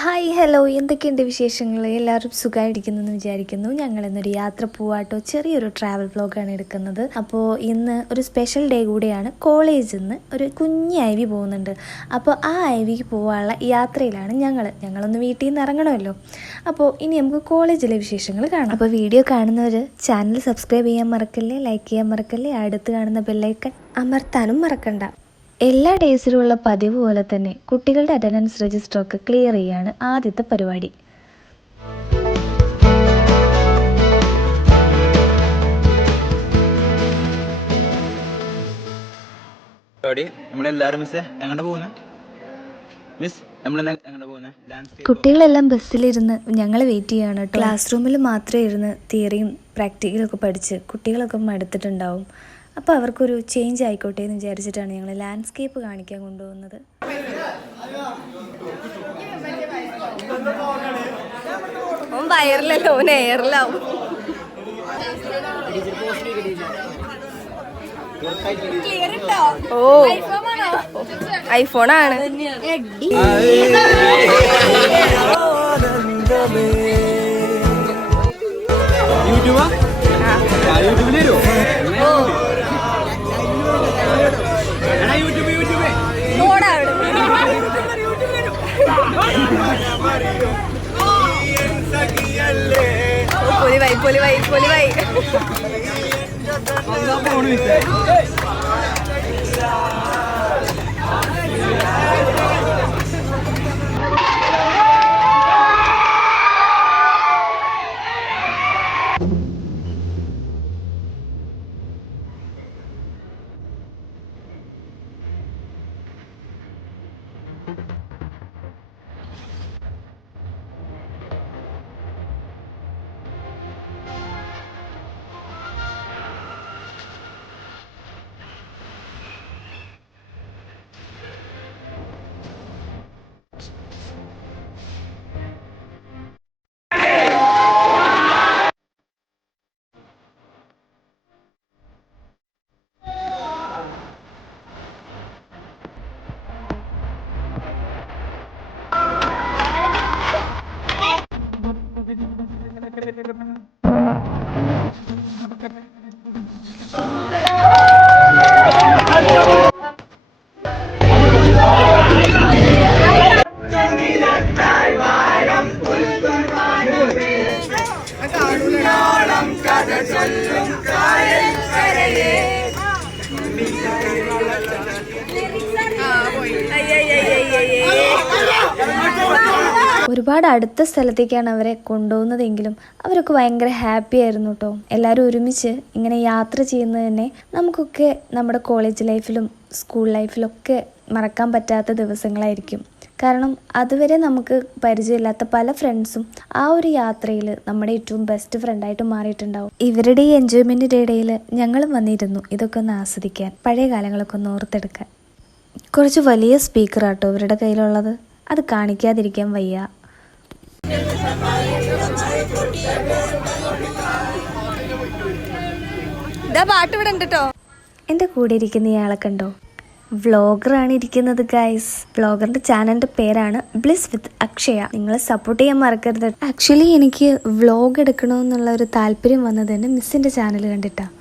Hi hello, എന്തൊക്കെയുണ്ട് വിശേഷങ്ങൾ? എല്ലാവരും സുഖമായിരിക്കുന്നു എന്ന് വിചാരിക്കുന്നു. ഞങ്ങൾ ഇന്നൊരു യാത്ര പോവാട്ടോ, ചെറിയൊരു ട്രാവൽ വ്ലോഗാണ് എടുക്കുന്നത്. അപ്പോൾ ഇന്ന് ഒരു സ്പെഷ്യൽ ഡേ കൂടെയാണ്. കോളേജിൽ നിന്ന് ഒരു കുഞ്ഞ് ഐവി പോകുന്നുണ്ട്. അപ്പോൾ ആ ഐവിക്ക് പോകാനുള്ള യാത്രയിലാണ് ഞങ്ങളൊന്ന് വീട്ടിൽ നിന്ന് ഇറങ്ങണമല്ലോ. അപ്പോൾ ഇനി നമുക്ക് കോളേജിലെ വിശേഷങ്ങൾ കാണാം. അപ്പോൾ വീഡിയോ കാണുന്നവർ ചാനൽ സബ്സ്ക്രൈബ് ചെയ്യാൻ മറക്കല്ലേ, ലൈക്ക് ചെയ്യാൻ മറക്കല്ലേ, അടുത്ത് കാണുന്ന ബെല്ലൈക്കൺ അമർത്താനും മറക്കണ്ട. എല്ലാ ഡേയ്സിലുമുള്ള പതിവ് പോലെ തന്നെ കുട്ടികളുടെ അറ്റൻഡൻസ് രജിസ്റ്ററൊക്കെ ക്ലിയർ ചെയ്യാണ് ആദ്യത്തെ പരിപാടി. കുട്ടികളെല്ലാം ബസ്സിലിരുന്ന് ഞങ്ങൾ വെയിറ്റ് ചെയ്യാണ് കേട്ടോ. ക്ലാസ് റൂമിൽ മാത്രമേ ഇരുന്ന് തിയറിയും പ്രാക്ടിക്കലൊക്കെ പഠിച്ച് കുട്ടികളൊക്കെ മടുത്തിട്ടുണ്ടാവും. അപ്പോൾ അവർക്കൊരു ചേഞ്ച് ആയിക്കോട്ടെ എന്ന് വിചാരിച്ചിട്ടാണ് ഞങ്ങൾ ലാൻഡ്സ്കേപ്പ് കാണിക്കാൻ കൊണ്ടുപോകുന്നത്. വയറിലല്ലോ, എയറിലാവും. ഓ, ഐഫോണാണ്. പൊലിവായി. ഒരുപാട് അടുത്ത സ്ഥലത്തേക്കാണ് അവരെ കൊണ്ടുപോകുന്നതെങ്കിലും അവരൊക്കെ ഭയങ്കര ഹാപ്പി ആയിരുന്നു കേട്ടോ. എല്ലാവരും ഒരുമിച്ച് ഇങ്ങനെ യാത്ര ചെയ്യുന്നത് തന്നെ നമുക്കൊക്കെ നമ്മുടെ കോളേജ് ലൈഫിലും സ്കൂൾ ലൈഫിലൊക്കെ മറക്കാൻ പറ്റാത്ത ദിവസങ്ങളായിരിക്കും. കാരണം അതുവരെ നമുക്ക് പരിചയമില്ലാത്ത പല ഫ്രണ്ട്സും ആ ഒരു യാത്രയിൽ നമ്മുടെ ഏറ്റവും ബെസ്റ്റ് ഫ്രണ്ടായിട്ട് മാറിയിട്ടുണ്ടാവും. ഇവരുടെ ഈ എൻജോയ്മെൻറ്റിൻ്റെ ഇടയിൽ ഞങ്ങളും വന്നിരുന്നു ഇതൊക്കെ ഒന്ന് ആസ്വദിക്കാൻ, പഴയ കാലങ്ങളൊക്കെ ഒന്ന് ഓർത്തെടുക്കാൻ. കുറച്ച് വലിയ സ്പീക്കറാട്ടോ ഇവരുടെ കയ്യിലുള്ളത്, അത് കാണിക്കാതിരിക്കാൻ വയ്യ. പാട്ട് ഇവിടെ ഉണ്ട് കേട്ടോ. എൻ്റെ കൂടെ ഇരിക്കുന്ന ഇയാളെ കണ്ടോ? വ്ളോഗറാണ് ഇരിക്കുന്നത് ഗൈസ്. വ്ളോഗറിൻ്റെ ചാനലിൻ്റെ പേരാണ് ബ്ലിസ് വിത്ത് അക്ഷയ. നിങ്ങൾ സപ്പോർട്ട് ചെയ്യാൻ മറക്കരുത്. ആക്ച്വലി എനിക്ക് വ്ളോഗ് എടുക്കണമെന്നുള്ള ഒരു താല്പര്യം വന്നത് തന്നെ മിസ്സിൻ്റെ ചാനൽ കണ്ടിട്ടാണ്.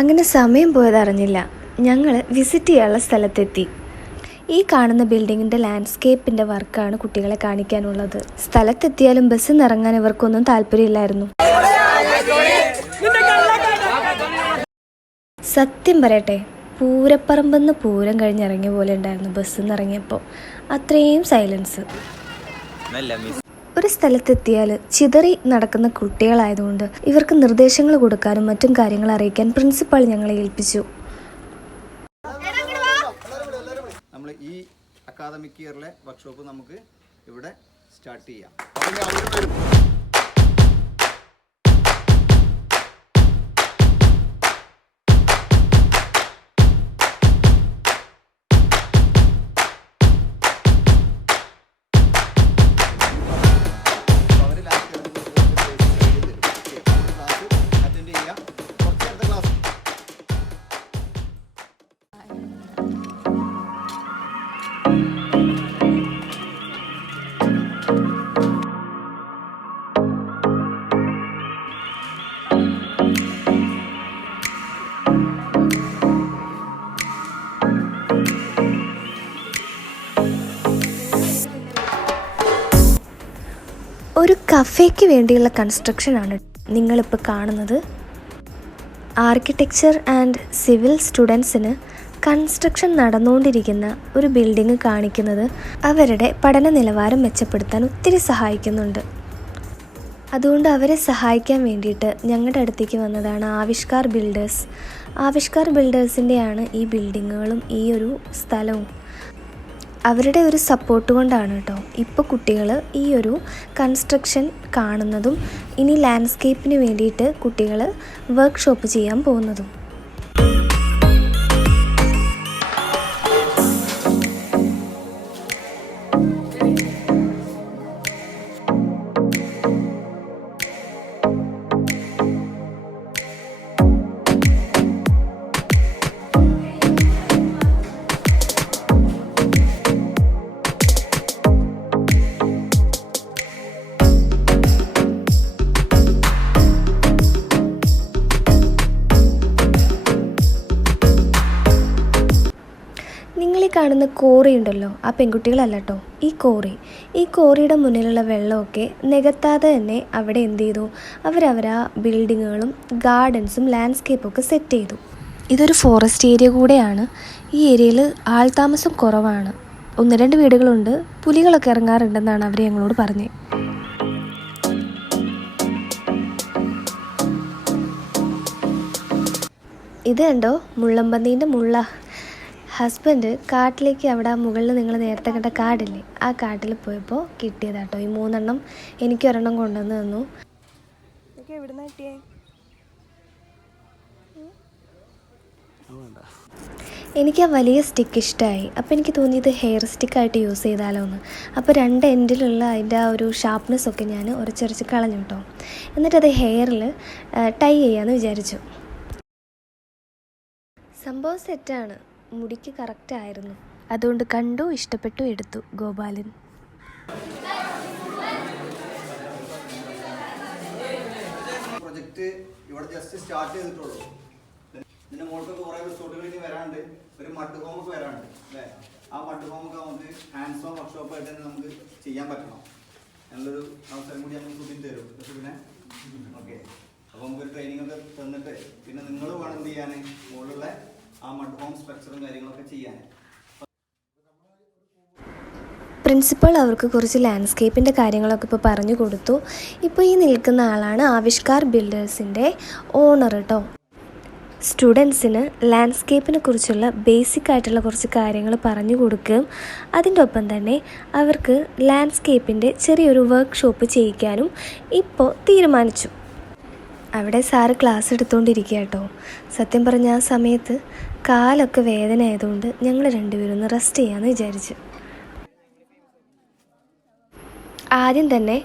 അങ്ങനെ സമയം പോയതറിഞ്ഞില്ല. ഞങ്ങൾ വിസിറ്റ് ചെയ്യാനുള്ള സ്ഥലത്തെത്തി. ഈ കാണുന്ന ബിൽഡിങ്ങിൻ്റെ ലാൻഡ്സ്കേപ്പിൻ്റെ വർക്കാണ് കുട്ടികളെ കാണിക്കാനുള്ളത്. സ്ഥലത്തെത്തിയാലും ബസ്സിൽ നിന്ന് ഇറങ്ങാൻ ഇവർക്കൊന്നും താല്പര്യമില്ലായിരുന്നു. സത്യം പറയട്ടെ, പൂരപ്പറമ്പെന്ന് പൂരം കഴിഞ്ഞിറങ്ങിയ പോലെ ഉണ്ടായിരുന്നു ബസ്സിൽ നിന്ന് ഇറങ്ങിയപ്പോൾ. അത്രയും സൈലൻസ്. ഒരു സ്ഥലത്തെത്തിയാൽ ചിതറി നടക്കുന്ന കുട്ടികളായതുകൊണ്ട് ഇവർക്ക് നിർദ്ദേശങ്ങൾ കൊടുക്കാനും മറ്റും കാര്യങ്ങൾ അറിയിക്കാൻ പ്രിൻസിപ്പൾ ഞങ്ങളെ ഏൽപ്പിച്ചു. നമ്മൾ ഈ അക്കാദമിക് ഇയറിലെ വർക്ക്ഷോപ്പ് നമുക്ക് ഇവിടെ സ്റ്റാർട്ട് ചെയ്യാം. ഒരു കഫേക്ക് വേണ്ടിയുള്ള കൺസ്ട്രക്ഷനാണ് നിങ്ങളിപ്പോൾ കാണുന്നത്. ആർക്കിടെക്ചർ ആൻഡ് സിവിൽ സ്റ്റുഡൻസിന് കൺസ്ട്രക്ഷൻ നടന്നുകൊണ്ടിരിക്കുന്ന ഒരു ബിൽഡിംഗ് കാണിക്കുന്നത് അവരുടെ പഠന നിലവാരം മെച്ചപ്പെടുത്താൻ ഒത്തിരി സഹായിക്കുന്നുണ്ട്. അതുകൊണ്ട് അവരെ സഹായിക്കാൻ വേണ്ടിയിട്ട് ഞങ്ങളുടെ അടുത്തേക്ക് വന്നതാണ് ആവിഷ്കാർ ബിൽഡേഴ്സ്. ആവിഷ്കാർ ബിൽഡേഴ്സിൻ്റെയാണ് ഈ ബിൽഡിങ്ങുകളും ഈ ഒരു സ്ഥലവും. അവരുടെ ഒരു സപ്പോർട്ട് കൊണ്ടാണ് കേട്ടോ ഇപ്പോൾ കുട്ടികൾ ഈ ഒരു കൺസ്ട്രക്ഷൻ കാണുന്നതും ഇനി ലാൻഡ്സ്കേപ്പിന് വേണ്ടിയിട്ട് കുട്ടികൾ വർക്ക്ഷോപ്പ് ചെയ്യാൻ പോകുന്നതും. കാണുന്ന കോറി ഉണ്ടല്ലോ, ആ പെൺകുട്ടികളല്ല കേട്ടോ, ഈ കോറിയുടെ മുന്നിലുള്ള വെള്ളമൊക്കെ നികത്താതെ തന്നെ അവിടെ എന്ത് ചെയ്തു, അവരവരാ ബിൽഡിങ്ങുകളും ഗാർഡൻസും ലാൻഡ്സ്കേപ്പൊക്കെ സെറ്റ് ചെയ്തു. ഇതൊരു ഫോറസ്റ്റ് ഏരിയ കൂടെയാണ്. ഈ ഏരിയയിൽ ആൾതാമസം കുറവാണ്. 1-2 വീടുകളുണ്ട്. പുലികളൊക്കെ ഇറങ്ങാറുണ്ടെന്നാണ് അവർ ഞങ്ങളോട് പറഞ്ഞത്. ഇത് കണ്ടോ, മുള്ളമ്പന്നീൻ്റെ മുള്ള. ഹസ്ബൻഡ് കാട്ടിലേക്ക് അവിടെ മുകളിൽ നിങ്ങൾ നേരത്തെ കണ്ട കാടില്ലേ, ആ കാട്ടിൽ പോയപ്പോൾ കിട്ടിയതാട്ടോ ഈ 3 എണ്ണം. എനിക്കൊരെണ്ണം കൊണ്ടുവന്ന് തന്നു. എനിക്ക് ആ വലിയ സ്റ്റിക്ക് ഇഷ്ടമായി. അപ്പോൾ എനിക്ക് തോന്നിയത് ഹെയർ സ്റ്റിക്കായിട്ട് യൂസ് ചെയ്താലോ എന്ന്. അപ്പോൾ 2 എൻഡിലുള്ള അതിൻ്റെ ആ ഒരു ഷാർപ്നെസ്സൊക്കെ ഞാൻ ഉരച്ചുരച്ച് കളഞ്ഞു കേട്ടോ. എന്നിട്ടത് ഹെയറിൽ ടൈ ചെയ്യാമെന്ന് വിചാരിച്ചു. സംഭവം സെറ്റാണ്. മുടിക്ക് കറക്റ്റായിരുന്നു. അതുകൊണ്ട് കണ്ടു, ഇഷ്ടപ്പെട്ടു, എടുത്തു. ഗോപാലൻ. പ്രൊജക്റ്റ് ഇവിടെ ജസ്റ്റ് സ്റ്റാർട്ട് ചെയ്തിട്ടുള്ളൂ. ഇതിന്റെ മുകൾക്കൊക്കെ കുറേ റിസോർട്ടുകൾ ഇനി വരാണ്ട്, ഒരു മഡ് ഹോമൊക്കെ വരാണ്ട് അല്ലേ. ആ മഡ് ഹോമൊക്കെ നമുക്ക് ഹാൻഡ്സ് ഓൺ വർക്ക്ഷോപ്പ് ആയിട്ട് തന്നെ നമുക്ക് ചെയ്യാൻ പറ്റണം എന്നുള്ളൊരു അവസരം കൂടി നമുക്ക് കൂട്ടി തരും. പക്ഷെ പിന്നെ ഓക്കെ, അപ്പോൾ നമുക്കൊരു ട്രെയിനിങ് ഒക്കെ തന്നിട്ട് പിന്നെ നിങ്ങൾ വേണം എന്ത് ചെയ്യാൻ, മുകളിലുള്ള ആ മഡ് ഹോം സ്ട്രക്ചറും കാര്യങ്ങളൊക്കെ ചെയ്യാൻ. പ്രിൻസിപ്പൾ അവർക്ക് കുറച്ച് ലാൻഡ്സ്കേപ്പിൻ്റെ കാര്യങ്ങളൊക്കെ ഇപ്പോൾ പറഞ്ഞു കൊടുത്തു. ഇപ്പോൾ ഈ നിൽക്കുന്ന ആളാണ് ആവിഷ്കാർ ബിൽഡേഴ്സിൻ്റെ ഓണർ കേട്ടോ. സ്റ്റുഡൻസിന് ലാൻഡ്സ്കേപ്പിനെ കുറിച്ചുള്ള ബേസിക് ആയിട്ടുള്ള കുറച്ച് കാര്യങ്ങൾ പറഞ്ഞു കൊടുക്കുകയും അതിൻ്റെ ഒപ്പം തന്നെ അവർക്ക് ലാൻഡ്സ്കേപ്പിൻ്റെ ചെറിയൊരു വർക്ക്ഷോപ്പ് ചെയ്യിക്കാനും ഇപ്പോൾ തീരുമാനിച്ചു. അവിടെ സാറ് ക്ലാസ് എടുത്തുകൊണ്ടിരിക്കുക കേട്ടോ. സത്യം പറഞ്ഞ ആ സമയത്ത് കാലൊക്കെ വേദന ആയതുകൊണ്ട് ഞങ്ങൾ രണ്ടുപേരും ഒന്ന് റെസ്റ്റ് ചെയ്യാമെന്ന് വിചാരിച്ചു. ആദ്യം തന്നെ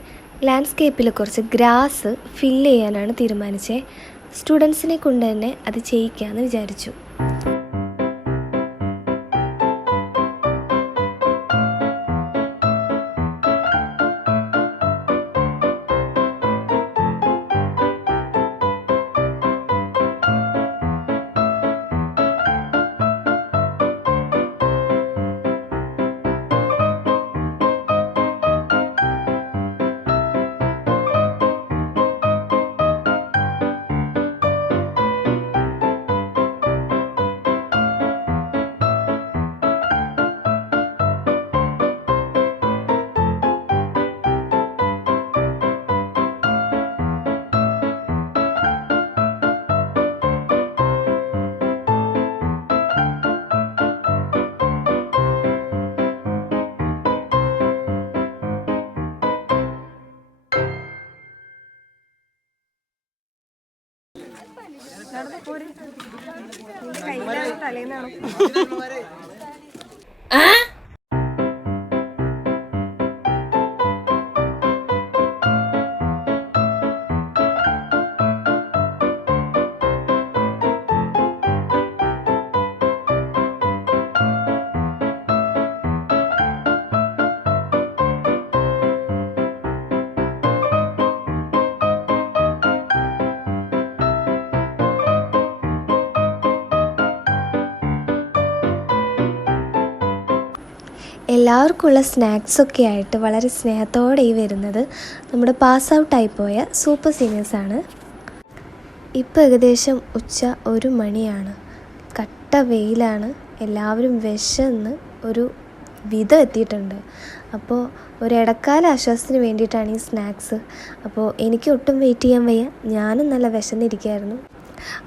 ലാൻഡ്സ്കേപ്പിൽ കുറച്ച് ഗ്രാസ് ഫില്ല് ചെയ്യാനാണ് തീരുമാനിച്ചത്. സ്റ്റുഡൻസിനെ കൊണ്ട് തന്നെ അത് ചെയ്യിക്കാമെന്ന് വിചാരിച്ചു. എല്ലാവർക്കുമുള്ള സ്നാക്സൊക്കെ ആയിട്ട് വളരെ സ്നേഹത്തോടെ ഈ വരുന്നത് നമ്മുടെ പാസ് ഔട്ടായി പോയ സൂപ്പർ സീനിയേഴ്സാണ്. ഇപ്പോൾ ഏകദേശം ഉച്ച 1 മണിയാണ്. കട്ട വെയിലാണ്. എല്ലാവരും വിശന്ന് ഒരു വിധം എത്തിയിട്ടുണ്ട്. അപ്പോൾ ഒരിടക്കാല ആശ്വാസത്തിന് വേണ്ടിയിട്ടാണ് ഈ സ്നാക്സ്. അപ്പോൾ എനിക്ക് ഒട്ടും വെയിറ്റ് ചെയ്യാൻ വയ്യ. ഞാനും നല്ല വിശന്നിരിക്കുകയായിരുന്നു.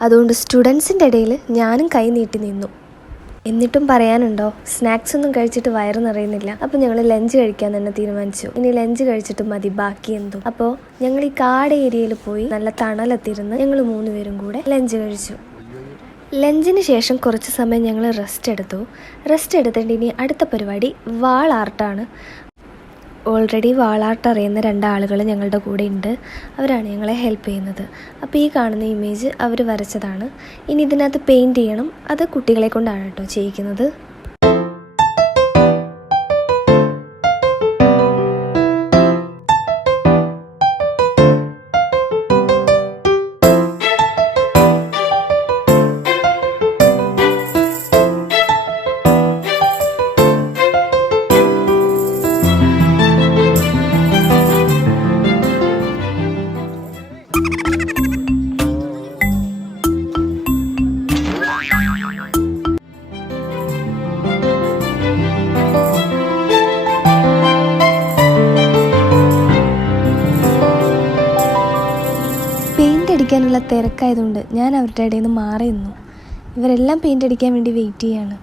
അതുകൊണ്ട് സ്റ്റുഡൻസിൻ്റെ ഇടയിൽ ഞാനും കൈ നീട്ടി നിന്നു. എന്നിട്ടും പറയാനുണ്ടോ, സ്നാക്സ് ഒന്നും കഴിച്ചിട്ട് വയറ് നിറയുന്നില്ല. അപ്പോൾ ഞങ്ങൾ ലഞ്ച് കഴിക്കാൻ തന്നെ തീരുമാനിച്ചു. ഇനി ലഞ്ച് കഴിച്ചിട്ട് മതി ബാക്കി എന്തും. അപ്പോൾ ഞങ്ങൾ ഈ കാട് ഏരിയയിൽ പോയി നല്ല തണലത്തിരുന്ന് ഞങ്ങൾ 3 പേരും കൂടെ ലഞ്ച് കഴിച്ചു. ലഞ്ചിന് ശേഷം കുറച്ച് സമയം ഞങ്ങൾ റെസ്റ്റ് എടുത്തിട്ട് ഇനി അടുത്ത പരിപാടി വാൾ ആർട്ടാണ്. ഓൾറെഡി വാളാർട്ട് അറിയുന്ന 2 ആളുകൾ ഞങ്ങളുടെ കൂടെ ഉണ്ട്. അവരാണ് ഞങ്ങളെ ഹെൽപ്പ് ചെയ്യുന്നത്. അപ്പോൾ ഈ കാണുന്ന ഇമേജ് അവർ വരച്ചതാണ്. ഇനി ഇതിനകത്ത് പെയിൻറ്റ് ചെയ്യണം. അത് കുട്ടികളെ കൊണ്ടാണ് കേട്ടോ ചെയ്യിക്കുന്നത്. അടിക്കാനുള്ള തിരക്കായതുകൊണ്ട് ഞാൻ അവരുടെ ഇടയിൽ നിന്ന് മാറി നിന്നു. ഇവരെല്ലാം പെയിൻ്റ് അടിക്കാൻ വേണ്ടി വെയിറ്റ് ചെയ്യാണ്.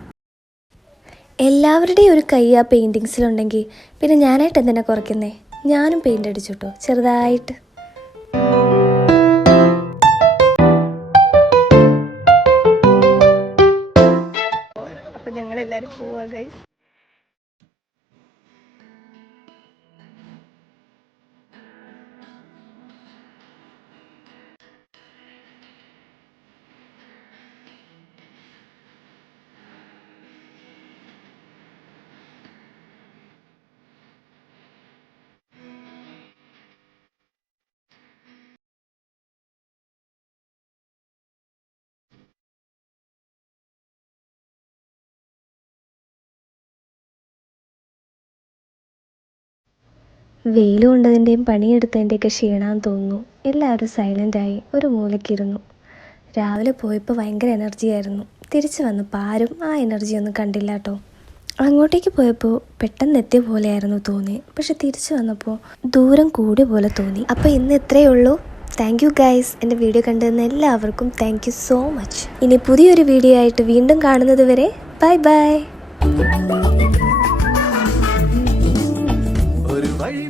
എല്ലാവരുടെയും ഒരു കൈ ആ പെയിൻറ്റിങ്സിലുണ്ടെങ്കിൽ പിന്നെ ഞാനായിട്ട് എന്തിനാ കുറയ്ക്കുന്നേ? ഞാനും പെയിൻ്റ് അടിച്ചു കേട്ടോ, ചെറുതായിട്ട്. അപ്പോൾ ഞങ്ങളെല്ലാവരും പോവാ ഗൈസ്. വെയിൽ കൊണ്ടതിൻ്റെയും പണിയെടുത്തതിൻ്റെയൊക്കെ ക്ഷീണമെന്ന് തോന്നുന്നു. എല്ലാവരും സൈലൻ്റായി ഒരു മൂലയ്ക്കിരുന്നു. രാവിലെ പോയപ്പോൾ ഭയങ്കര എനർജി ആയിരുന്നു. തിരിച്ചു വന്നപ്പോൾ ആരും ആ എനർജിയൊന്നും കണ്ടില്ല കേട്ടോ. അങ്ങോട്ടേക്ക് പോയപ്പോൾ പെട്ടെന്ന് എത്തിയ പോലെയായിരുന്നു തോന്നി. പക്ഷെ തിരിച്ചു വന്നപ്പോൾ ദൂരം കൂടിയ പോലെ തോന്നി. അപ്പോൾ ഇന്ന് ഇത്രയേ ഉള്ളൂ. Thank you guys. എൻ്റെ വീഡിയോ കണ്ടുതന്ന എല്ലാവർക്കും താങ്ക് യു സോ മച്ച്. ഇനി പുതിയൊരു വീഡിയോ ആയിട്ട് വീണ്ടും കാണുന്നത് വരെ ബൈ ബൈ. ഒരു വഴി